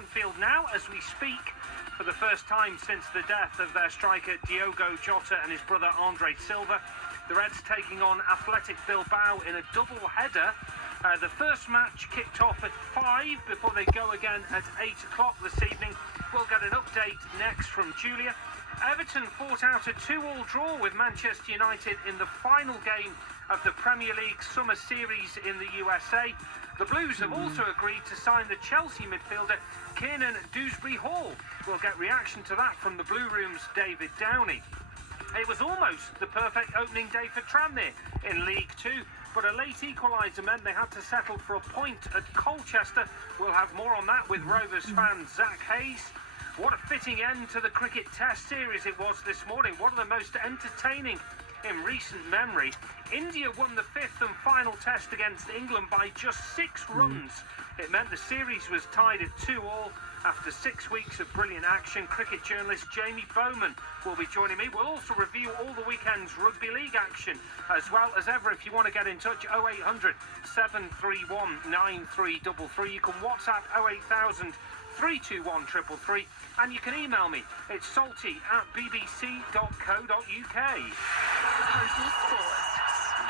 Anfield now as we speak. For the first time since the death of their striker Diogo Jota and his brother Andre Silva, the Reds taking on Athletic Bilbao in a double header. The first match kicked off at 5 before they go again at 8 o'clock this evening. We'll get an update next from Julia. Everton fought out a 2-2 draw with Manchester United in the final game of the Premier League Summer Series in the USA. The Blues have also agreed to sign the Chelsea midfielder Kiernan Dewsbury-Hall. We'll get reaction to that from the Blue Room's David Downey. It was almost the perfect opening day for Tranmere in League Two, but a late equaliser meant they had to settle for a point at Colchester. We'll have more on that with Rovers fan Zach Hayes. What a fitting end to the cricket test series it was this morning. One of the most entertaining in recent memory. India won the fifth and final test against England by just 6 runs. It meant the series was tied at 2-2 after 6 weeks of brilliant action. Cricket journalist Jamie Bowman will be joining me. We'll also review all the weekend's rugby league action, as well as ever. If you want to get in touch, 0800 731 9333. You can WhatsApp 08000 321 333, and you can email me. It's salty@bbc.co.uk. Total Sports,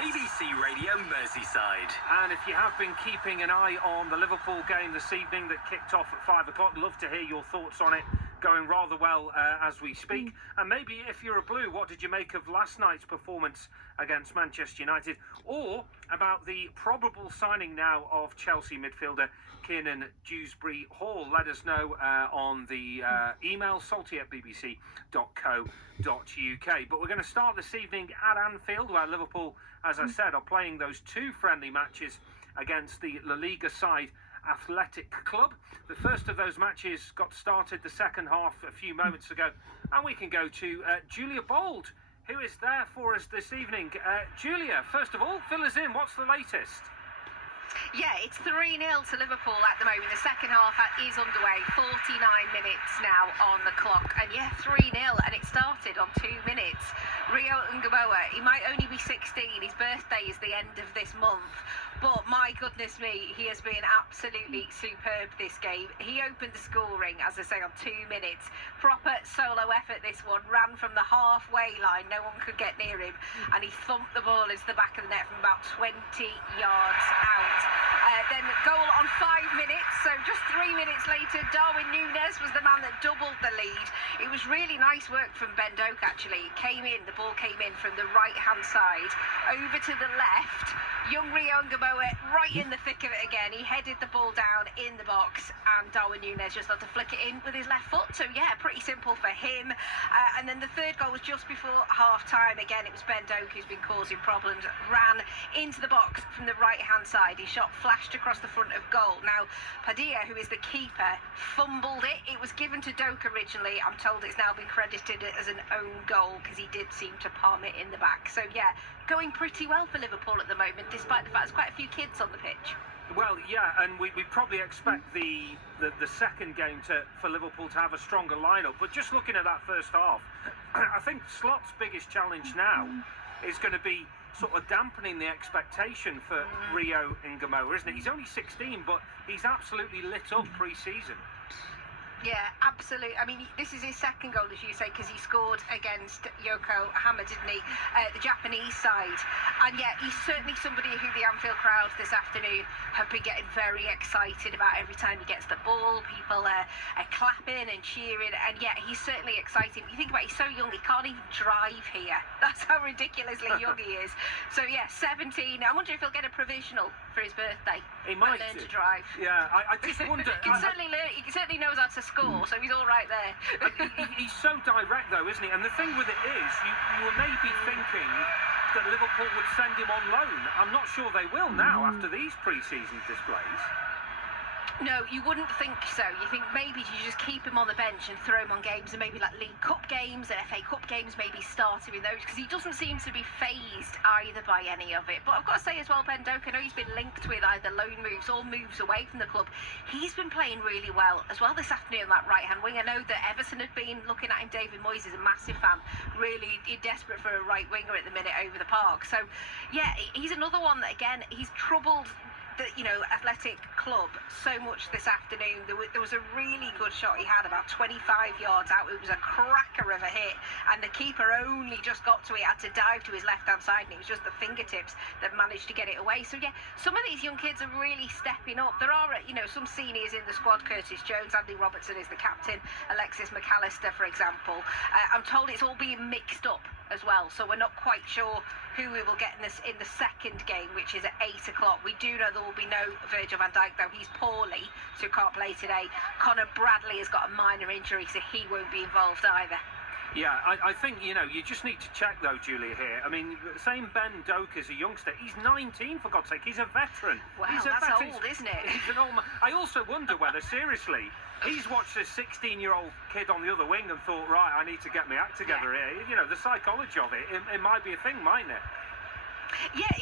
BBC Radio Merseyside. And if you have been keeping an eye on the Liverpool game this evening that kicked off at 5 o'clock, love to hear your thoughts on it. Going rather well as we speak. And maybe if you're a Blue, what did you make of last night's performance against Manchester United? Or about the probable signing now of Chelsea midfielder Kiernan Dewsbury-Hall? Let us know on the email salty@bbc.co.uk. But we're going to start this evening at Anfield, where Liverpool, as I said, are playing those 2 friendly matches against the La Liga side Athletic Club. The first of those matches got started the second half a few moments ago, and we can go to Julia Bold, who is there for us this evening. Julia, first of all, fill us in. What's the latest? Yeah, it's 3-0 to Liverpool at the moment. The second half is underway. 49 minutes now on the clock. And yeah, 3-0, and it started on 2 minutes. Rio Ngamoa, he might only be 16. His birthday is the end of this month. But my goodness me, he has been absolutely superb this game. He opened the scoring, as I say, on 2 minutes. Proper solo effort, this one. Ran from the halfway line. No one could get near him. And he thumped the ball into the back of the net from about 20 yards out. Then goal on 5 minutes. So just 3 minutes later, Darwin Núñez was the man that doubled the lead. It was really nice work from Ben Doak, actually. The ball came in from the right-hand side. Over to the left. Young Rio Ngamoa right in the thick of it again. He headed the ball down in the box, and Darwin Núñez just had to flick it in with his left foot. So yeah, pretty simple for him. And then the third goal was just before half-time. Again, it was Ben Doak who's been causing problems. Ran into the box from the right-hand side. His shot flashed across the front of goal. Now, Padilla, who is the keeper, fumbled it. It was given to Doak originally. I'm told it's now been credited as an own goal because he did seem to palm it in the back. So yeah, going pretty well for Liverpool at the moment, despite the fact there's quite a few kids on the pitch. Well, yeah, and we probably expect the second game for Liverpool to have a stronger lineup. But just looking at that first half, I think Slot's biggest challenge now is going to be sort of dampening the expectation for Rio Ngamoa, isn't it? He's only 16, but he's absolutely lit up pre-season. Yeah, absolutely. I mean, this is his second goal, as you say, because he scored against Yokohama, didn't he? The Japanese side. And yeah, he's certainly somebody who the Anfield crowd this afternoon have been getting very excited about every time he gets the ball. People are clapping and cheering. And yeah, he's certainly exciting. You think about it, he's so young, he can't even drive here. That's how ridiculously young he is. So yeah, 17. I wonder if he'll get a provisional for his birthday. He might learn to drive. Yeah, I just wonder. He certainly knows how to score, so he's all right there. He's so direct, though, isn't he? And the thing with it is, you were maybe thinking that Liverpool would send him on loan. I'm not sure they will now after these pre-season displays. No, you wouldn't think so. You think maybe you just keep him on the bench and throw him on games, and maybe like League Cup games and FA Cup games, maybe start him in those, because he doesn't seem to be fazed either by any of it. But I've got to say as well, Ben Doak, I know he's been linked with either loan moves or moves away from the club. He's been playing really well as well this afternoon, that right-hand wing. I know that Everton had been looking at him. David Moyes is a massive fan, really desperate for a right winger at the minute over the park. So yeah, he's another one that, again, he's troubled the athletic club so much this afternoon. There was a really good shot he had about 25 yards out. It was a cracker of a hit, and the keeper only just got to it, had to dive to his left-hand side, and it was just the fingertips that managed to get it away. So yeah, some of these young kids are really stepping up. There are some seniors in the squad. Curtis Jones, Andy Robertson is the captain, Alexis McAllister, for example. I'm told it's all being mixed up as well, so we're not quite sure who we will get in the second game, which is at 8 o'clock. We do know there will be no Virgil van Dijk, though he's poorly, so can't play today. Connor Bradley has got a minor injury, so he won't be involved either. Yeah, I think, you just need to check, though, Julia, here. I mean, same Ben Doak as a youngster. He's 19, for God's sake. He's a veteran. Wow, he's that's old, isn't it? He's an old man. I also wonder whether, seriously, he's watched a 16-year-old kid on the other wing and thought, right, I need to get my act together here. The psychology of it might be a thing, mightn't it? Yeah.